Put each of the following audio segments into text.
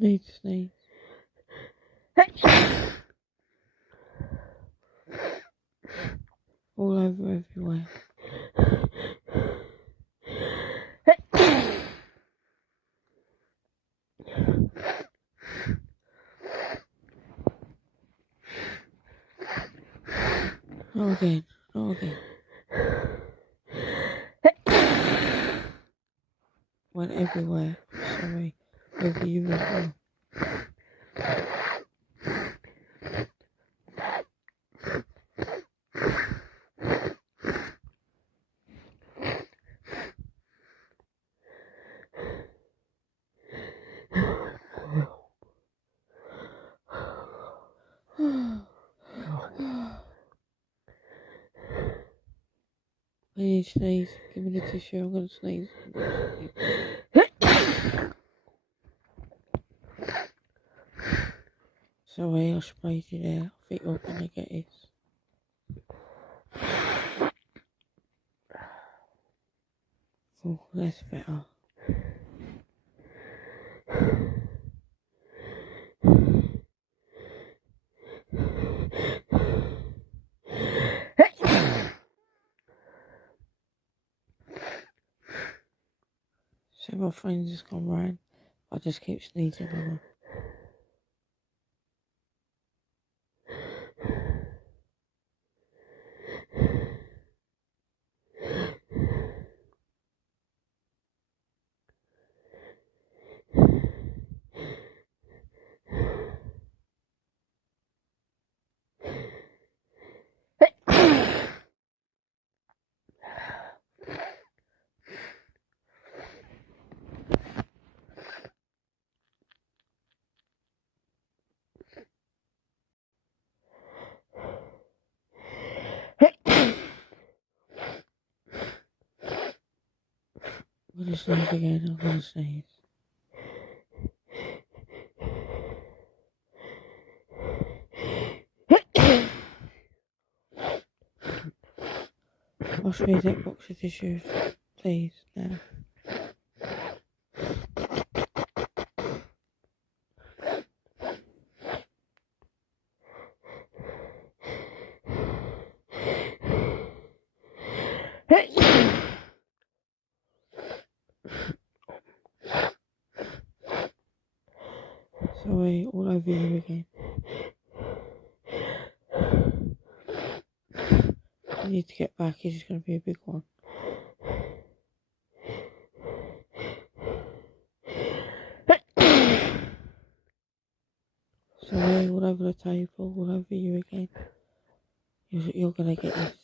need to sneeze. All over everywhere. Not again, not again. Went everywhere. Sorry, over you as well. I need to sneeze. Give me the tissue, I'm gonna sneeze. Sorry, I sprayed you there. I think you're gonna get this. Oh, that's better. So my friends has gone round. I just keep sneezing on her. I'm gonna sneeze again, I'm gonna sneeze. Wash me that box of tissues, please, now. Sorry, all over you again. I need to get back, it's going to be a big one. Sorry, all over the table, all over you again. You're going to get this.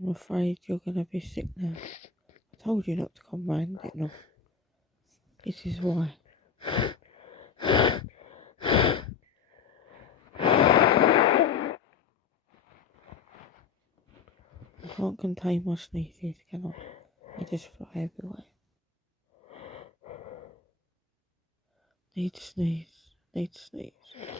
I'm afraid you're going to be sick now. I told you not to come round, didn't I? This is why. I can't contain my sneezes, can I? They just fly everywhere. Need to sneeze. Need to sneeze.